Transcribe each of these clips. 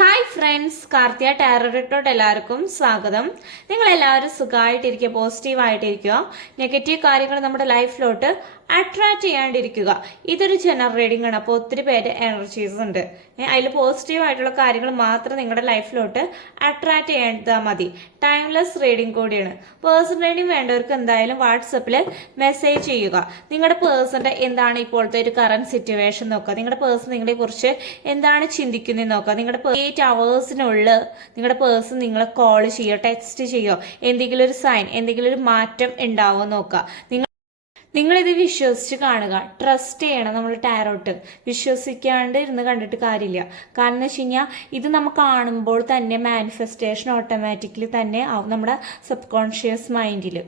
Hi friends കാർത്തിയ ടാരോട്ടോട്ട് എല്ലാവർക്കും സ്വാഗതം. നിങ്ങൾ എല്ലാവരും സുഖമായിട്ടിരിക്കുക പോസിറ്റീവായിട്ടിരിക്കുക നെഗറ്റീവ് കാര്യങ്ങൾ നമ്മുടെ ലൈഫിലോട്ട് അട്രാക്ട് ചെയ്യാണ്ടിരിക്കുക. ഇതൊരു ജനറൽ റീഡിംഗ് ആണ്. അപ്പോൾ ഒത്തിരി പേര് എനർജീസ് ഉണ്ട്. അതിൽ പോസിറ്റീവ് ആയിട്ടുള്ള കാര്യങ്ങൾ മാത്രം നിങ്ങളുടെ ലൈഫിലോട്ട് അട്രാക്ട് ചെയ്താൽ മതി. ടൈംലെസ് റീഡിംഗ് കൂടിയാണ്. പേഴ്സണൽ റീഡിംഗ് വേണ്ടവർക്ക് എന്തായാലും വാട്സപ്പിൽ മെസ്സേജ് ചെയ്യുക. നിങ്ങളുടെ പേഴ്സന്റെ എന്താണ് ഇപ്പോഴത്തെ ഒരു കറണ്ട് സിറ്റുവേഷൻ നോക്കുക. നിങ്ങളുടെ പേഴ്സൺ നിങ്ങളെ കുറിച്ച് എന്താണ് ചിന്തിക്കുന്നത് നോക്കുക. നിങ്ങളുടെ എയ്റ്റ് അവേഴ്സിനുള്ളിൽ നിങ്ങളുടെ പേഴ്സൺ നിങ്ങളെ കോൾ ചെയ്യുക ടെക്സ്റ്റ് ചെയ്യുക. എന്തെങ്കിലും ഒരു സൈൻ എന്തെങ്കിലും ഒരു മാറ്റം ഉണ്ടാവുമോ നോക്കുക. നിങ്ങൾ നിങ്ങളിത് വിശ്വസിച്ച് കാണുക. ട്രസ്റ്റ് ചെയ്യണം നമ്മൾ ടാരോട്ട്. വിശ്വസിക്കാണ്ട് ഇരുന്ന് കണ്ടിട്ട് കാര്യമില്ല. കാരണം എന്ന് വെച്ച് കഴിഞ്ഞാൽ ഇത് നമ്മൾ കാണുമ്പോൾ തന്നെ മാനിഫെസ്റ്റേഷൻ ഓട്ടോമാറ്റിക്കലി തന്നെ ആവും നമ്മുടെ സബ് കോൺഷ്യസ് മൈൻഡിൽ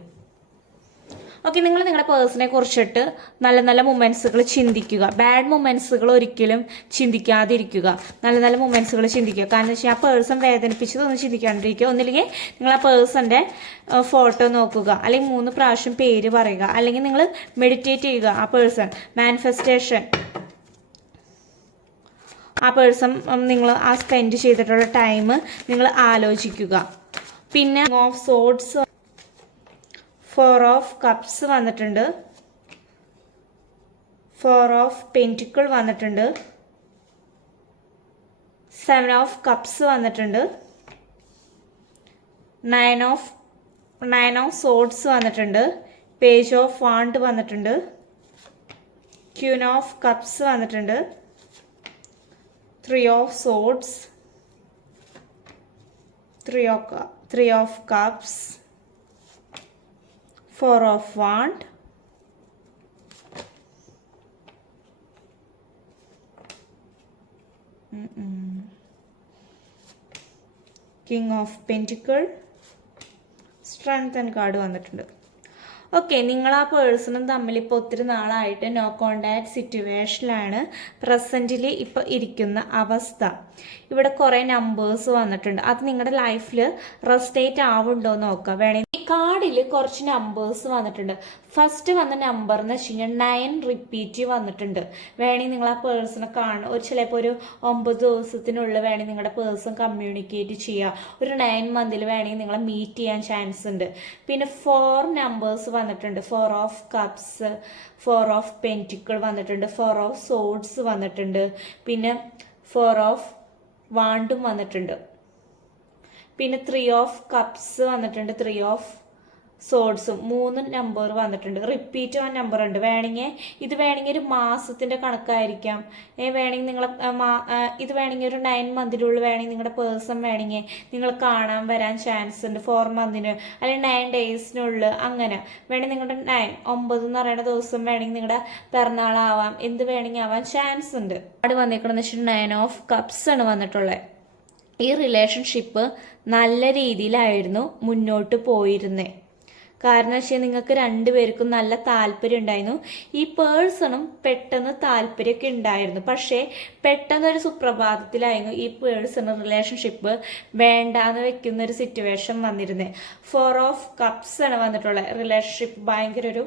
ഓക്കെ നിങ്ങൾ നിങ്ങളുടെ പേഴ്സണെ കുറിച്ചിട്ട് നല്ല നല്ല മൊമെൻസുകൾ ചിന്തിക്കുക. ബാഡ് മൊമെൻസുകൾ ഒരിക്കലും ചിന്തിക്കാതിരിക്കുക. നല്ല നല്ല മൊമെൻസുകൾ ചിന്തിക്കുക. കാരണം വെച്ചാൽ ആ പേഴ്സൺ വേദനിപ്പിച്ചതൊന്നും ചിന്തിക്കാണ്ടിരിക്കുക. ഒന്നില്ലെങ്കിൽ നിങ്ങൾ ആ പേഴ്സന്റെ ഫോട്ടോ നോക്കുക. അല്ലെങ്കിൽ മൂന്ന് പ്രാവശ്യം പേര് പറയുക. അല്ലെങ്കിൽ നിങ്ങൾ മെഡിറ്റേറ്റ് ചെയ്യുക. ആ പേഴ്സൺ മാനിഫെസ്റ്റേഷൻ ആ പേഴ്സൺ നിങ്ങൾ ആ സ്പെൻഡ് ചെയ്തിട്ടുള്ള ടൈം നിങ്ങൾ ആലോചിക്കുക. പിന്നെ of swords four of cups വന്നിട്ടുണ്ട്. ഫോർ ഓഫ് പെന്റിക്കിൾ വന്നിട്ടുണ്ട്. സെവൻ ഓഫ് കപ്സ് വന്നിട്ടുണ്ട്. Nine of nine of swords വന്നിട്ടുണ്ട്. പേജ് ഓഫ് വാണ്ട് വന്നിട്ടുണ്ട്. ക്യൂൻ ഓഫ് കപ്സ് വന്നിട്ടുണ്ട്. Three of swords three of three of cups four of wand king of pentacle strength and card വന്നിട്ടുണ്ട്. Okay നിങ്ങൾ ആ പേഴ്സണും തമ്മിൽ ഇപ്പോൾ ഒത്തിരി നാളായിട്ട് നോ കോണ്ടാക്ട് സിറ്റുവേഷനിലാണ് പ്രസന്റിൽ ഇപ്പോൾ ഇരിക്കുന്ന അവസ്ഥ. ഇവിടെ കുറേ നമ്പേഴ്സ് വന്നിട്ടുണ്ട്. അത് നിങ്ങളുടെ ലൈഫിൽ റെസ്റ്റേറ്റ് ആവുണ്ടോ നോക്കുക വേണമെങ്കിൽ കാർഡിൽ കുറച്ച് നമ്പേഴ്സ് വന്നിട്ടുണ്ട്. ഫസ്റ്റ് വന്ന നമ്പർ എന്ന് വെച്ച് കഴിഞ്ഞാൽ നയൻ റിപ്പീറ്റ് വന്നിട്ടുണ്ട്. വേണമെങ്കിൽ നിങ്ങൾ ആ പേഴ്സണെ കാണും ഒരു ചിലപ്പോൾ ഒരു ഒമ്പത് ദിവസത്തിനുള്ളിൽ വേണമെങ്കിൽ നിങ്ങളുടെ പേഴ്സൺ കമ്മ്യൂണിക്കേറ്റ് ചെയ്യുക ഒരു നയൻ മന്തിൽ വേണമെങ്കിൽ നിങ്ങളെ മീറ്റ് ചെയ്യാൻ ചാൻസ് ഉണ്ട്. പിന്നെ ഫോർ നമ്പേഴ്സ് വന്നിട്ടുണ്ട്. Four of cups four of pentacle വന്നിട്ടുണ്ട്. ഫോർ ഓഫ് സോഡ്സ് വന്നിട്ടുണ്ട്. പിന്നെ ഫോർ ഓഫ് വാണ്ടും വന്നിട്ടുണ്ട്. പിന്നെ ത്രീ ഓഫ് കപ്സ് വന്നിട്ടുണ്ട്. ത്രീ ഓഫ് സോഡ്സും മൂന്ന് നമ്പർ വന്നിട്ടുണ്ട്. റിപ്പീറ്റ് ആ നമ്പർ ഉണ്ട്. വേണമെങ്കിൽ ഇത് വേണമെങ്കിൽ ഒരു മാസത്തിന്റെ കണക്കായിരിക്കാം. വേണമെങ്കിൽ നിങ്ങളെ ഇത് വേണമെങ്കിൽ ഒരു നയൻ മന്തിനുള്ളിൽ വേണമെങ്കിൽ നിങ്ങളുടെ പേഴ്സൺ വേണമെങ്കിൽ നിങ്ങൾ കാണാൻ വരാൻ ചാൻസ് ഉണ്ട്. ഫോർ മന്തിന് അല്ലെങ്കിൽ നയൻ ഡേയ്സിനുള്ളിൽ അങ്ങനെ. വേണമെങ്കിൽ നിങ്ങളുടെ നയൻ ഒമ്പത് എന്ന് പറയുന്ന ദിവസം വേണമെങ്കിൽ നിങ്ങളുടെ പിറന്നാളാവാം എന്ത് വേണമെങ്കിൽ ആവാൻ ചാൻസ് ഉണ്ട്. അവിടെ വന്നേക്കണമെന്ന് വെച്ചിട്ടുണ്ടെങ്കിൽ നയൻ ഓഫ് കപ്സ് ആണ് വന്നിട്ടുള്ളത്. ഈ റിലേഷൻഷിപ്പ് നല്ല രീതിയിലായിരുന്നു മുന്നോട്ട് പോയിരുന്നേ. കാരണം വെച്ചാൽ നിങ്ങൾക്ക് രണ്ടുപേർക്കും നല്ല താല്പര്യം ഉണ്ടായിരുന്നു ഈ പേഴ്സണും പെട്ടെന്ന് താല്പര്യമൊക്കെ ഉണ്ടായിരുന്നു. പക്ഷേ പെട്ടെന്നൊരു സുപ്രഭാതത്തിലായിരുന്നു ഈ പേഴ്സണൽ റിലേഷൻഷിപ്പ് വേണ്ടാന്ന് വെക്കുന്ന ഒരു സിറ്റുവേഷൻ വന്നിരുന്നത്. ഫോർ ഓഫ് കപ്സ് ആണ് വന്നിട്ടുള്ളത്. റിലേഷൻഷിപ്പ് ഭയങ്കര ഒരു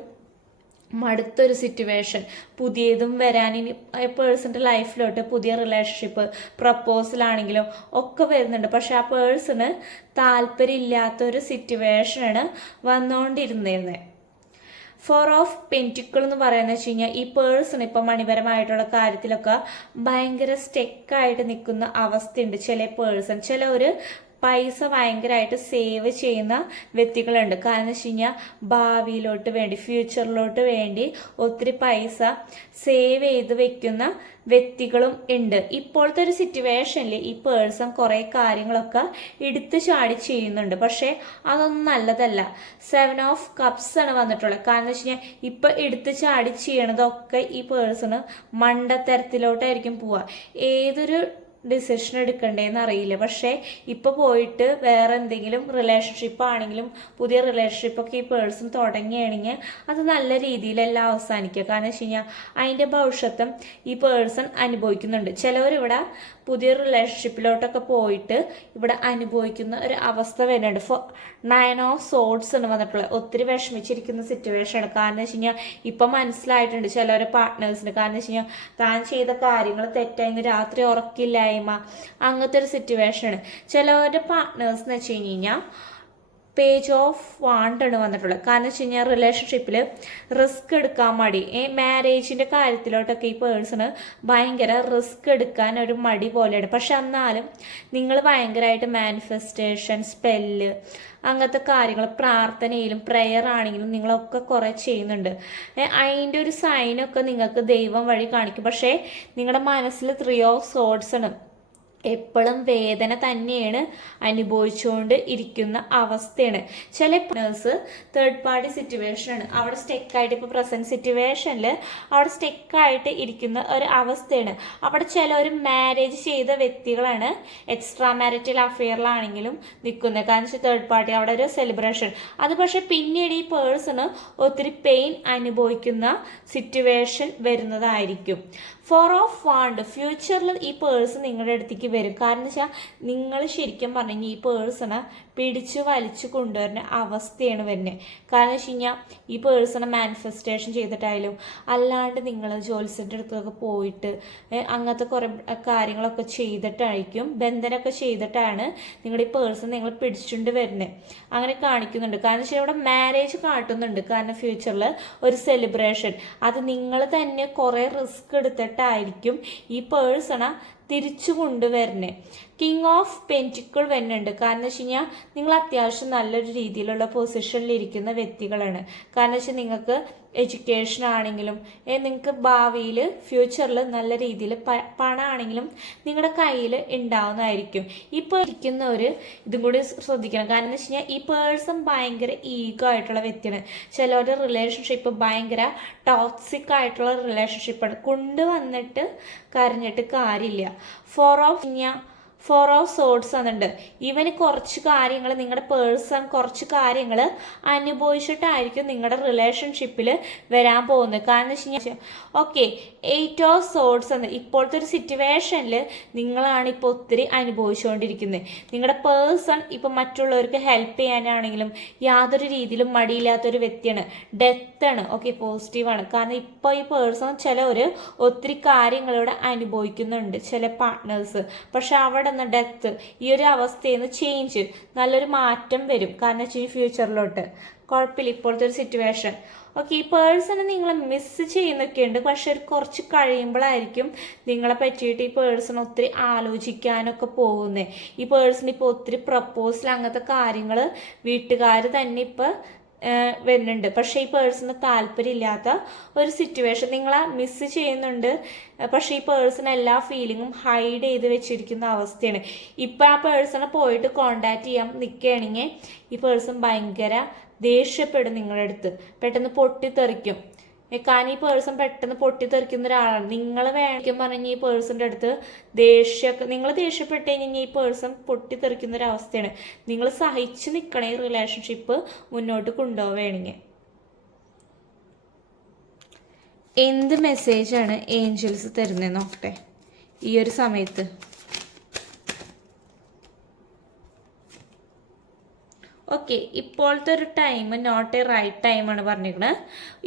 മടുത്തൊരു സിറ്റുവേഷൻ പുതിയതും വരാൻ ഇനി പേഴ്സന്റെ ലൈഫിലോട്ട് പുതിയ റിലേഷൻഷിപ്പ് പ്രപ്പോസലാണെങ്കിലും ഒക്കെ വരുന്നുണ്ട്. പക്ഷെ ആ പേഴ്സണ് താല്പര്യമില്ലാത്തൊരു സിറ്റുവേഷനാണ് വന്നുകൊണ്ടിരുന്നിരുന്നത് ഫോർ ഓഫ് പെന്റിക്കിൾ എന്ന് പറയുന്നത് വെച്ച് കഴിഞ്ഞാൽ ഈ പേഴ്സൺ ഇപ്പം മണിപരമായിട്ടുള്ള കാര്യത്തിലൊക്കെ ഭയങ്കര സ്റ്റെക്കായിട്ട് നിൽക്കുന്ന അവസ്ഥയുണ്ട്. ചില പേഴ്സൺ ചില ഒരു പൈസ ഭയങ്കരമായിട്ട് സേവ് ചെയ്യുന്ന വ്യക്തികളുണ്ട്. കാരണം വെച്ച് കഴിഞ്ഞാൽ ഭാവിയിലോട്ട് വേണ്ടി ഫ്യൂച്ചറിലോട്ട് വേണ്ടി ഒത്തിരി പൈസ സേവ് ചെയ്ത് വെക്കുന്ന വ്യക്തികളും ഉണ്ട്. ഇപ്പോഴത്തെ ഒരു സിറ്റുവേഷനിൽ ഈ പേഴ്സൺ കുറേ കാര്യങ്ങളൊക്കെ എടുത്തു ചാടി ചെയ്യുന്നുണ്ട്. പക്ഷേ അതൊന്നും നല്ലതല്ല. സെവൻ ഓഫ് കപ്സ് ആണ് വന്നിട്ടുള്ളത്. കാരണം വെച്ച് കഴിഞ്ഞാൽ ഇപ്പം എടുത്തു ചാടി ചെയ്യണതൊക്കെ ഈ പേഴ്സണ് മണ്ടത്തരത്തിലോട്ടായിരിക്കും പോവുക ഏതൊരു ഡിസിഷൻ എടുക്കണ്ടേന്ന് അറിയില്ല. പക്ഷേ ഇപ്പോൾ പോയിട്ട് വേറെ എന്തെങ്കിലും റിലേഷൻഷിപ്പ് ആണെങ്കിലും പുതിയ റിലേഷൻഷിപ്പൊക്കെ ഈ പേഴ്സൺ തുടങ്ങിയാണെങ്കിൽ അത് നല്ല രീതിയിലെല്ലാം അവസാനിക്കുക. കാരണം വെച്ച് കഴിഞ്ഞാൽ അതിന്റെ ഭവിഷ്യത്വം ഈ പേഴ്സൺ അനുഭവിക്കുന്നുണ്ട്. ചിലവരിവിടെ പുതിയ റിലേഷൻഷിപ്പിലോട്ടൊക്കെ പോയിട്ട് ഇവിടെ അനുഭവിക്കുന്ന ഒരു അവസ്ഥ വരുന്നുണ്ട്. ഫോ നയൻ ഓഫ് സോഡ്സ് എന്ന് വന്നിട്ടുള്ളത് ഒത്തിരി വിഷമിച്ചിരിക്കുന്ന സിറ്റുവേഷൻ ആണ്. കാരണം വെച്ച് കഴിഞ്ഞാൽ ഇപ്പം മനസ്സിലായിട്ടുണ്ട് ചിലവരെ പാർട്ട്നേഴ്സിന് കാരണം വെച്ച് കഴിഞ്ഞാൽ താൻ ചെയ്ത കാര്യങ്ങൾ തെറ്റായി രാത്രി ഉറക്കില്ലായ്മ അങ്ങനത്തെ ഒരു സിറ്റുവേഷൻ ചിലവരുടെ പാർട്ട്നേഴ്സ് എന്ന് വെച്ച് കഴിഞ്ഞാൽ പേജ് ഓഫ് വാണ്ടാണ് വന്നിട്ടുള്ളത്. കാരണം വെച്ച് കഴിഞ്ഞാൽ റിലേഷൻഷിപ്പിൽ റിസ്ക് എടുക്കാൻ മടി. ഈ മാരേജിന്റെ കാര്യത്തിലോട്ടൊക്കെ ഈ പേഴ്സണ് ഭയങ്കര റിസ്ക് എടുക്കാൻ ഒരു മടി പോലെയാണ്. പക്ഷെ എന്നാലും നിങ്ങൾ ഭയങ്കരമായിട്ട് മാനിഫെസ്റ്റേഷൻ സ്പെല്ല് അങ്ങനത്തെ കാര്യങ്ങൾ പ്രാർത്ഥനയിലും പ്രെയർ ആണെങ്കിലും നിങ്ങളൊക്കെ കുറേ ചെയ്യുന്നുണ്ട്. അതിന്റെ ഒരു സൈനൊക്കെ നിങ്ങൾക്ക് ദൈവം വഴി കാണിക്കും. പക്ഷേ നിങ്ങളുടെ മനസ്സിൽ ത്രീ ഓഫ് സോഡ്സ് ആണ്. എപ്പോഴും വേദന തന്നെയാണ് അനുഭവിച്ചുകൊണ്ട് ഇരിക്കുന്ന അവസ്ഥയാണ്. ചില നേഴ്സ് തേർഡ് പാർട്ടി സിറ്റുവേഷനാണ് അവിടെ സ്റ്റെക്കായിട്ട് ഇപ്പോൾ പ്രസന്റ് സിറ്റുവേഷനിൽ അവിടെ സ്റ്റെക്കായിട്ട് ഇരിക്കുന്ന ഒരു അവസ്ഥയാണ്. അവിടെ ചില ഒരു മാരേജ് ചെയ്ത വ്യക്തികളാണ് എക്സ്ട്രാ മാരിറ്റൽ അഫെയറിലാണെങ്കിലും നിൽക്കുന്നത്. കാരണം വെച്ചാൽ തേർഡ് പാർട്ടി അവിടെ ഒരു സെലിബ്രേഷൻ അത് പക്ഷേ പിന്നീട് ഈ പേഴ്സണ് ഒത്തിരി പെയിൻ അനുഭവിക്കുന്ന സിറ്റുവേഷൻ വരുന്നതായിരിക്കും. ഫോർ ഓഫ് വാണ്ട് ഫ്യൂച്ചറിൽ ഈ പേഴ്സ് നിങ്ങളുടെ അടുത്തേക്ക് വരും. കാരണം വെച്ചാൽ നിങ്ങൾ ശരിക്കും പറഞ്ഞു ഈ പേഴ്സണെ പിടിച്ചു വലിച്ചു കൊണ്ടുവരുന്ന അവസ്ഥയാണ് വരുന്നത് കാരണം വെച്ച് കഴിഞ്ഞാൽ ഈ പേഴ്സണെ മാനിഫെസ്റ്റേഷൻ ചെയ്തിട്ടായാലും അല്ലാണ്ട് നിങ്ങൾ ജോത്സ്യന്റെ അടുത്തൊക്കെ പോയിട്ട് അങ്ങനത്തെ കുറേ കാര്യങ്ങളൊക്കെ ചെയ്തിട്ടായിരിക്കും ബന്ധനമൊക്കെ ചെയ്തിട്ടാണ് നിങ്ങളുടെ ഈ പേഴ്സൺ നിങ്ങൾ പിടിച്ചുകൊണ്ട് വരുന്നത് അങ്ങനെ കാണിക്കുന്നുണ്ട്. കാരണം വെച്ചാൽ ഇവിടെ മാരേജ് കാട്ടുന്നുണ്ട്. കാരണം ഫ്യൂച്ചറിൽ ഒരു സെലിബ്രേഷൻ അത് നിങ്ങൾ തന്നെ കുറേ റിസ്ക് എടുത്തിട്ടായിരിക്കും ഈ പേഴ്സണെ തിരിച്ചു കൊണ്ടുവരണേ കിങ് ഓഫ് പെന്റിക്കിൾ വരുന്നുണ്ട്. കാരണം വെച്ച് കഴിഞ്ഞാൽ നിങ്ങൾ അത്യാവശ്യം നല്ലൊരു രീതിയിലുള്ള പൊസിഷനിൽ ഇരിക്കുന്ന വ്യക്തികളാണ്. കാരണം വെച്ചാൽ നിങ്ങൾക്ക് എഡ്യൂക്കേഷൻ ആണെങ്കിലും നിങ്ങൾക്ക് ഭാവിയിൽ ഫ്യൂച്ചറിൽ നല്ല രീതിയിൽ പണമാണെങ്കിലും നിങ്ങളുടെ കയ്യിൽ ഉണ്ടാവുന്നതായിരിക്കും. ഇപ്പോൾ ഇരിക്കുന്ന ഒരു ഇതും കൂടി ശ്രദ്ധിക്കണം. കാരണം എന്ന് വെച്ച് കഴിഞ്ഞാൽ ഈ പേഴ്സൺ ഭയങ്കര ഈഗോ ആയിട്ടുള്ള വ്യക്തിയാണ്. ചിലവരുടെ റിലേഷൻഷിപ്പ് ഭയങ്കര ടോക്സിക് ആയിട്ടുള്ള റിലേഷൻഷിപ്പാണ് കൊണ്ടുവന്നിട്ട് കരഞ്ഞിട്ട് കാര്യമില്ല. ഞാൻ ഫോർ ഓഫ് സോഡ്സ് എന്നുണ്ട് ഇവന് കുറച്ച് കാര്യങ്ങൾ നിങ്ങളുടെ പേഴ്സൺ കുറച്ച് കാര്യങ്ങൾ അനുഭവിച്ചിട്ടായിരിക്കും നിങ്ങളുടെ റിലേഷൻഷിപ്പിൽ വരാൻ പോകുന്നത്. കാരണം വെച്ച് കഴിഞ്ഞാൽ ഓക്കെ എയ്റ്റ് ഓഫ് സോഡ്സ് എന്ന് ഇപ്പോഴത്തെ ഒരു സിറ്റുവേഷനിൽ നിങ്ങളാണ് ഇപ്പോൾ ഒത്തിരി അനുഭവിച്ചുകൊണ്ടിരിക്കുന്നത്. നിങ്ങളുടെ പേഴ്സൺ ഇപ്പം മറ്റുള്ളവർക്ക് ഹെൽപ്പ് ചെയ്യാനാണെങ്കിലും യാതൊരു രീതിയിലും മടിയില്ലാത്തൊരു വ്യക്തിയാണ്. ഡെത്താണ് ഓക്കെ പോസിറ്റീവാണ് കാരണം ഇപ്പോൾ ഈ പേഴ്സൺ ചിലവർ ഒത്തിരി കാര്യങ്ങളിവിടെ അനുഭവിക്കുന്നുണ്ട്. ചില പാർട്ട്നേഴ്സ് പക്ഷെ അവിടെ നിന്ന് ഡെത്ത് ഈ ഒരു അവസ്ഥയിൽ നിന്ന് ചേഞ്ച് നല്ലൊരു മാറ്റം വരും. കാരണം വെച്ചാൽ ഫ്യൂച്ചറിലോട്ട് കുഴപ്പമില്ല. ഇപ്പോഴത്തെ ഒരു സിറ്റുവേഷൻ ഓക്കെ ഈ പേഴ്സണെ നിങ്ങൾ മിസ് ചെയ്യുന്നൊക്കെ ഉണ്ട്. പക്ഷെ ഒരു കുറച്ച് കഴിയുമ്പോഴായിരിക്കും നിങ്ങളെ പറ്റിയിട്ട് ഈ പേഴ്സൺ ഒത്തിരി ആലോചിക്കാനൊക്കെ പോകുന്നത് ഈ പേഴ്സൺ ഇപ്പോൾ ഒത്തിരി പ്രപ്പോസൽ അങ്ങനത്തെ കാര്യങ്ങൾ വീട്ടുകാർ തന്നെ ഇപ്പോൾ വരുന്നുണ്ട്. പക്ഷേ ഈ പേഴ്സണ് താല്പര്യമില്ലാത്ത ഒരു സിറ്റുവേഷൻ നിങ്ങളെ മിസ് ചെയ്യുന്നുണ്ട്. പക്ഷേ ഈ പേഴ്സൺ എല്ലാ ഫീലിങ്ങും ഹൈഡ് ചെയ്ത് വെച്ചിരിക്കുന്ന അവസ്ഥയാണ്. ഇപ്പം ആ പേഴ്സണെ പോയിട്ട് കോണ്ടാക്ട് ചെയ്യാൻ നിൽക്കുകയാണെങ്കിൽ ഈ പേഴ്സൺ ഭയങ്കര ദേഷ്യപ്പെടും നിങ്ങളുടെ അടുത്ത്. പെട്ടെന്ന് പൊട്ടിത്തെറിക്കും. കാരണം ഈ പേഴ്സൺ പെട്ടെന്ന് പൊട്ടിത്തെറിക്കുന്ന ഒരാളാണ്. നിങ്ങൾ വേണമെങ്കിൽ പറഞ്ഞ ഈ പേഴ്സന്റെ അടുത്ത് ദേഷ്യമൊക്കെ നിങ്ങൾ ദേഷ്യപ്പെട്ട് കഴിഞ്ഞാൽ ഈ പേഴ്സൺ പൊട്ടിത്തെറിക്കുന്ന ഒരു അവസ്ഥയാണ്. നിങ്ങൾ സഹിച്ച് നിൽക്കണേ റിലേഷൻഷിപ്പ് മുന്നോട്ട് കൊണ്ടുപോവുകയാണെങ്കിൽ. എന്ത് മെസ്സേജാണ് ഏഞ്ചൽസ് തരുന്നത് നോക്കട്ടെ. ഈ ഒരു സമയത്ത്. ഓക്കെ ഇപ്പോഴത്തെ ഒരു ടൈം നോട്ട് എ റൈറ്റ് ടൈമാണ് പറഞ്ഞിരിക്കുന്നത്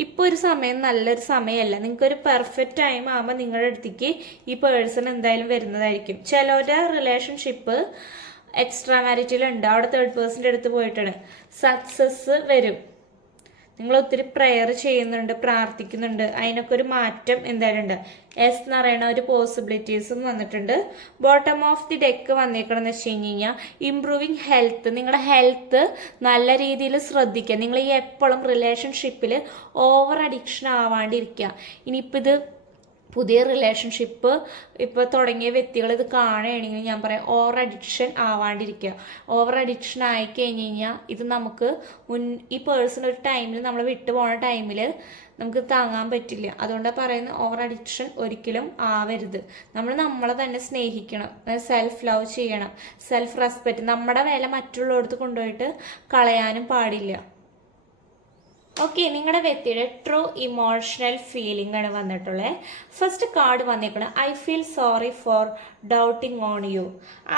ഇപ്പോൾ ഒരു സമയം നല്ലൊരു സമയമല്ല നിങ്ങൾക്കൊരു പെർഫെക്റ്റ് ടൈം ആകുമ്പോൾ നിങ്ങളുടെ അടുത്തേക്ക് ഈ പേഴ്സൺ എന്തായാലും വരുന്നതായിരിക്കും. ചിലരുടെ റിലേഷൻഷിപ്പ് എക്സ്ട്രാ മാരിറ്റൽ അവിടെ തേർഡ് പേഴ്സന്റെ അടുത്ത് പോയിട്ടാണ്. സക്സസ് വരും. നിങ്ങൾ ഒത്തിരി പ്രെയർ ചെയ്യുന്നുണ്ട് പ്രാർത്ഥിക്കുന്നുണ്ട്. അതിനൊക്കെ ഒരു മാറ്റം എന്തായാലും ഉണ്ട്. എസ് എന്ന് പറയുന്ന ഒരു പോസിബിലിറ്റീസും വന്നിട്ടുണ്ട്. ബോട്ടം ഓഫ് ദി ഡെക്ക് വന്നേക്കണം എന്ന് വെച്ച് കഴിഞ്ഞ് കഴിഞ്ഞാൽ ഇംപ്രൂവിങ് ഹെൽത്ത് നിങ്ങളുടെ ഹെൽത്ത് നല്ല രീതിയിൽ ശ്രദ്ധിക്കുക. നിങ്ങൾ ഈ എപ്പോഴും റിലേഷൻഷിപ്പിൽ ഓവർ അഡിക്ഷൻ ആവാണ്ടിരിക്കുക. ഇനിയിപ്പോൾ ഇത് പുതിയ റിലേഷൻഷിപ്പ് ഇപ്പോൾ തുടങ്ങിയ വ്യക്തികൾ ഇത് കാണുകയാണെങ്കിൽ ഞാൻ പറയാം ഓവർ അഡിക്ഷൻ ആവാണ്ടിരിക്കുക. ഓവർ അഡിക്ഷൻ ആയി കഴിഞ്ഞ് കഴിഞ്ഞാൽ ഇത് നമുക്ക് മുൻ ഈ പേഴ്സൺ ഒരു ടൈമിൽ നമ്മൾ വിട്ടു പോണ ടൈമിൽ നമുക്ക് താങ്ങാൻ പറ്റില്ല. അതുകൊണ്ടാണ് പറയുന്നത് ഓവർ അഡിക്ഷൻ ഒരിക്കലും ആവരുത്. നമ്മൾ നമ്മളെ തന്നെ സ്നേഹിക്കണം സെൽഫ് ലവ് ചെയ്യണം സെൽഫ് റെസ്പെക്റ്റ് നമ്മുടെ വില മറ്റുള്ളവർക്ക് കൊണ്ടുപോയിട്ട് കളയാനും പാടില്ല. ഓക്കെ നിങ്ങളുടെ വ്യക്തിയുടെ ട്രൂ ഇമോഷണൽ ഫീലിംഗ് ആണ് വന്നിട്ടുള്ളത് ഫസ്റ്റ് കാർഡ് വന്നേക്കുന്നത് I feel sorry for doubting on you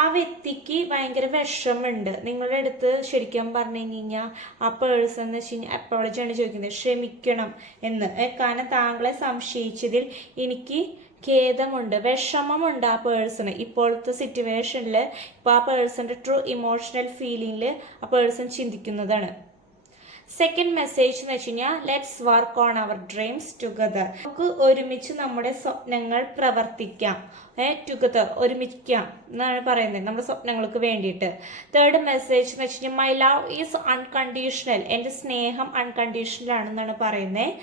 ആ വ്യക്തിക്ക് ഭയങ്കര വിഷമുണ്ട് നിങ്ങളുടെ അടുത്ത് ശരിക്കും പറഞ്ഞു കഴിഞ്ഞാൽ ആ പേഴ്സൺ എന്ന് വെച്ച് കഴിഞ്ഞാൽ അപ്പോളജിയാണ് ചോദിക്കുന്നത്. ക്ഷമിക്കണം എന്ന്. കാരണം താങ്കളെ സംശയിച്ചതിൽ എനിക്ക് ഖേദമുണ്ട് വിഷമമുണ്ട് ആ പേഴ്സണ് ഇപ്പോഴത്തെ സിറ്റുവേഷനിൽ ഇപ്പോൾ ആ പേഴ്സന്റെ ട്രൂ ഇമോഷണൽ ഫീലിങ്ങിൽ ആ പേഴ്സൺ ചിന്തിക്കുന്നതാണ്. സെക്കൻഡ് മെസ്സേജ് എന്ന് വെച്ച് കഴിഞ്ഞാൽ let's work on our dreams together നമുക്ക് ഒരുമിച്ച് നമ്മുടെ സ്വപ്നങ്ങൾ പ്രവർത്തിക്കാം. ടുഗദർ ഒരുമിക്കാം എന്നാണ് പറയുന്നത് നമ്മുടെ സ്വപ്നങ്ങൾക്ക് വേണ്ടിയിട്ട്. തേർഡ് മെസ്സേജ് എന്ന് വെച്ച് കഴിഞ്ഞാൽ മൈ ലവ് ഈസ് അൺകണ്ടീഷണൽ എന്റെ സ്നേഹം അൺകണ്ടീഷണൽ ആണെന്നാണ് പറയുന്നത്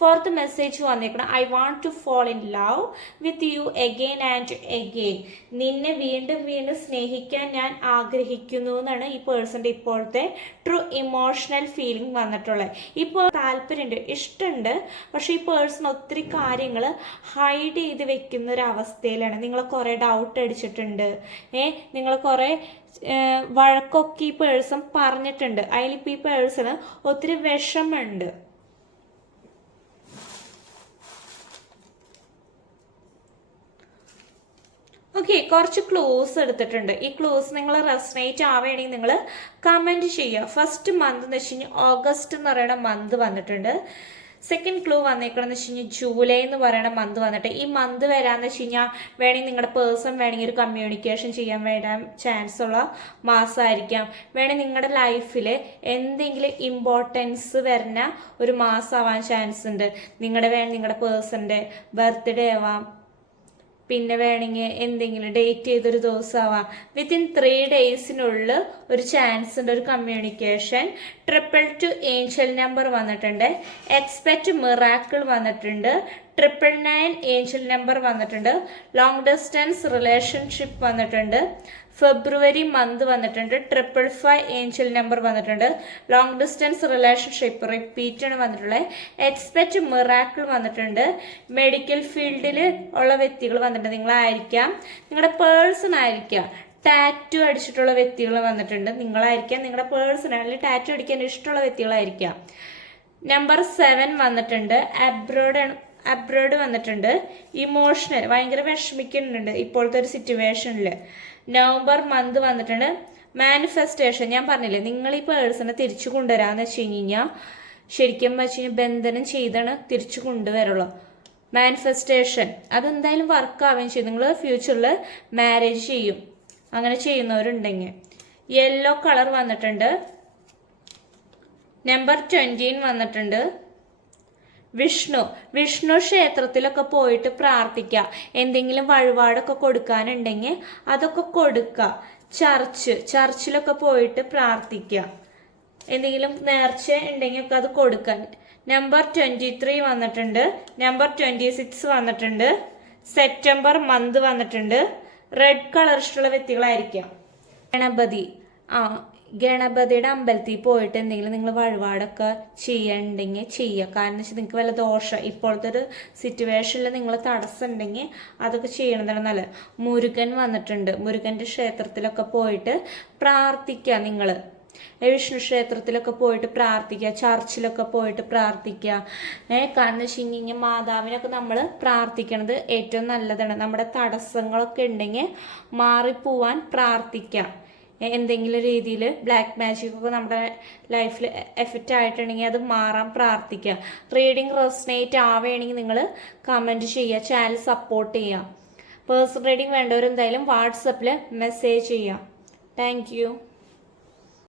fourth message വന്നേക്കണം I want to fall in love with you again and again നിന്നെ വീണ്ടും വീണ്ടും സ്നേഹിക്കാൻ ഞാൻ ആഗ്രഹിക്കുന്നു എന്നാണ് ഈ പേഴ്സന്റെ ഇപ്പോഴത്തെ ട്രൂ ഇമോഷണൽ ഫീലിംഗ് വന്നിട്ടുള്ളത്. ഇപ്പോൾ താല്പര്യമുണ്ട് ഇഷ്ടമുണ്ട് പക്ഷേ ഈ പേഴ്സൺ ഒത്തിരി കാര്യങ്ങൾ ഹൈഡ് ചെയ്ത് വെക്കുന്ന ഒരു അവസ്ഥയിലാണ് നിങ്ങൾ കുറേ ഡൗട്ട് അടിച്ചിട്ടുണ്ട്. ഏ നിങ്ങൾ കുറേ വഴക്കൊക്കെ ഈ പേഴ്സൺ പറഞ്ഞിട്ടുണ്ട്. അതിലിപ്പോൾ ഈ പേഴ്സണ് ഒത്തിരി വിഷമുണ്ട് ഓക്കെ കുറച്ച് ക്ലോസ് എടുത്തിട്ടുണ്ട്. ഈ ക്ലോസ് നിങ്ങൾ റെസ്നേറ്റ് ആവുകയാണെങ്കിൽ നിങ്ങൾ കമന്റ് ചെയ്യുക. ഫസ്റ്റ് മന്ത് എന്ന് വെച്ച് കഴിഞ്ഞാൽ ഓഗസ്റ്റ് എന്ന് പറയുന്ന മന്ത് വന്നിട്ടുണ്ട്. സെക്കൻഡ് ക്ലൂ വന്നേക്കണമെന്ന് വെച്ച് കഴിഞ്ഞാൽ ജൂലൈ എന്ന് പറയുന്ന മന്ത് വന്നിട്ട്. ഈ മന്ത് വരാന്ന് വെച്ച് കഴിഞ്ഞാൽ വേണമെങ്കിൽ നിങ്ങളുടെ പേഴ്സൺ വേണമെങ്കിൽ ഒരു കമ്മ്യൂണിക്കേഷൻ ചെയ്യാൻ വരാൻ ചാൻസ് ഉള്ള മാസമായിരിക്കാം വേണമെങ്കിൽ നിങ്ങളുടെ ലൈഫിൽ എന്തെങ്കിലും ഇമ്പോർട്ടൻസ് വരുന്ന ഒരു മാസമാവാൻ ചാൻസ് ഉണ്ട്. നിങ്ങളുടെ വേണം നിങ്ങളുടെ പേഴ്സന്റെ ബർത്ത്ഡേ ആവാം പിന്നെ വേണമെങ്കിൽ എന്തെങ്കിലും ഡേറ്റ് ചെയ്തൊരു ദിവസമാവാം. വിത്തിൻ ത്രീ ഡേയ്സിനുള്ളിൽ ഒരു ചാൻസ് ഉണ്ട് ഒരു communication triple two angel number വന്നിട്ടുണ്ട്. എക്സ്പെക്റ്റ് മിറാക്കിൾ വന്നിട്ടുണ്ട്. ട്രിപ്പിൾ നയൻ ഏഞ്ചൽ നമ്പർ വന്നിട്ടുണ്ട്. ലോങ് ഡിസ്റ്റൻസ് റിലേഷൻഷിപ്പ് വന്നിട്ടുണ്ട്. ഫെബ്രുവരി മന്ത് വന്നിട്ടുണ്ട്. ട്രിപ്പിൾ ഫൈവ് ഏഞ്ചൽ നമ്പർ വന്നിട്ടുണ്ട്. ലോങ് ഡിസ്റ്റൻസ് റിലേഷൻഷിപ്പ് റിപ്പീറ്റ് ആണ് വന്നിട്ടുള്ളത്. എക്സ്പെക്റ്റ് മിറാക്കിൾ വന്നിട്ടുണ്ട്. മെഡിക്കൽ ഫീൽഡിൽ ഉള്ള വ്യക്തികൾ വന്നിട്ടുണ്ട് നിങ്ങളായിരിക്കാം. നിങ്ങളുടെ പേഴ്സൺ ആയിരിക്കാം. ടാറ്റു അടിച്ചിട്ടുള്ള വ്യക്തികൾ വന്നിട്ടുണ്ട്. നിങ്ങളായിരിക്കാം. നിങ്ങളുടെ പേഴ്സൺ അല്ലെങ്കിൽ ടാറ്റു അടിക്കാൻ ഇഷ്ടമുള്ള വ്യക്തികളായിരിക്കാം. നമ്പർ സെവൻ വന്നിട്ടുണ്ട്. അബ്രോഡ് അബ്രോഡ് വന്നിട്ടുണ്ട്. ഇമോഷണൽ ഭയങ്കര വിഷമിക്കുന്നുണ്ട് ഇപ്പോഴത്തെ ഒരു സിറ്റുവേഷനിൽ നവംബർ മന്ത് വന്നിട്ടുണ്ട് മാനിഫെസ്റ്റേഷൻ ഞാൻ പറഞ്ഞില്ലേ നിങ്ങൾ ഈ പേഴ്സണെ തിരിച്ചു കൊണ്ടുവരാന്ന് വെച്ച് കഴിഞ്ഞാൽ ശരിക്കും വെച്ച് കഴിഞ്ഞാൽ ബന്ധനം ചെയ്താണ് തിരിച്ചു കൊണ്ടുവരുള്ളൂ മാനിഫെസ്റ്റേഷൻ അതെന്തായാലും വർക്ക് ആവുകയും ചെയ്യും. നിങ്ങൾ ഫ്യൂച്ചറിൽ മാരേജ് ചെയ്യും. അങ്ങനെ ചെയ്യുന്നവരുണ്ടെങ്കിൽ. യെല്ലോ കളർ വന്നിട്ടുണ്ട്. നമ്പർ ട്വന്റീൻ വന്നിട്ടുണ്ട്. വിഷ്ണു. വിഷ്ണു ക്ഷേത്രത്തിലൊക്കെ പോയിട്ട് പ്രാർത്ഥിക്കുക എന്തെങ്കിലും വഴിപാടൊക്കെ കൊടുക്കാനുണ്ടെങ്കിൽ അതൊക്കെ കൊടുക്കുക ചർച്ച് ചർച്ചിലൊക്കെ പോയിട്ട് പ്രാർത്ഥിക്കുക എന്തെങ്കിലും നേർച്ച ഉണ്ടെങ്കിൽ ഒക്കെ അത് കൊടുക്കാൻ നമ്പർ ട്വന്റി ത്രീ വന്നിട്ടുണ്ട്. നമ്പർ ട്വന്റി സിക്സ് വന്നിട്ടുണ്ട്. സെപ്റ്റംബർ മന്ത് വന്നിട്ടുണ്ട്. റെഡ് കളർ ഇഷ്ടമുള്ള വ്യക്തികളായിരിക്കാം. ഗണപതി. ആ ഗണപതിയുടെ അമ്പലത്തിൽ പോയിട്ട് എന്തെങ്കിലും നിങ്ങൾ വഴിപാടൊക്കെ ചെയ്യണ്ടെങ്കിൽ ചെയ്യുക. കാരണം വെച്ചാൽ നിങ്ങൾക്ക് വല്ല ദോഷം ഇപ്പോഴത്തെ ഒരു സിറ്റുവേഷനിൽ നിങ്ങൾ തടസ്സം ഉണ്ടെങ്കിൽ അതൊക്കെ ചെയ്യണതാണ് നല്ലത്. മുരുകൻ വന്നിട്ടുണ്ട്. മുരുകന്റെ ക്ഷേത്രത്തിലൊക്കെ പോയിട്ട് പ്രാർത്ഥിക്കുക നിങ്ങൾ വിഷ്ണു ക്ഷേത്രത്തിലൊക്കെ പോയിട്ട് പ്രാർത്ഥിക്കുക ചർച്ചിലൊക്കെ പോയിട്ട് പ്രാർത്ഥിക്കുക ഏഹ് കാരണം വെച്ച് കഴിഞ്ഞാൽ മാതാവിനൊക്കെ നമ്മൾ പ്രാർത്ഥിക്കണത് ഏറ്റവും നല്ലതാണ്. നമ്മുടെ തടസ്സങ്ങളൊക്കെ ഉണ്ടെങ്കിൽ മാറിപ്പോവാൻ പ്രാർത്ഥിക്കാം. എന്തെങ്കിലും രീതിയിൽ ബ്ലാക്ക് മാജിക് ഒക്കെ നമ്മുടെ ലൈഫിൽ എഫക്റ്റ് ആയിട്ടുണ്ടെങ്കിൽ അത് മാറാൻ പ്രാർത്ഥിക്കുക. റീഡിങ് റെസ്നേറ്റ് ആവുകയാണെങ്കിൽ നിങ്ങൾ കമന്റ് ചെയ്യുക ചാനൽ സപ്പോർട്ട് ചെയ്യുക. പേഴ്സണൽ റീഡിങ് വേണ്ടവരെന്തായാലും വാട്സപ്പിൽ മെസ്സേജ് ചെയ്യുക. താങ്ക്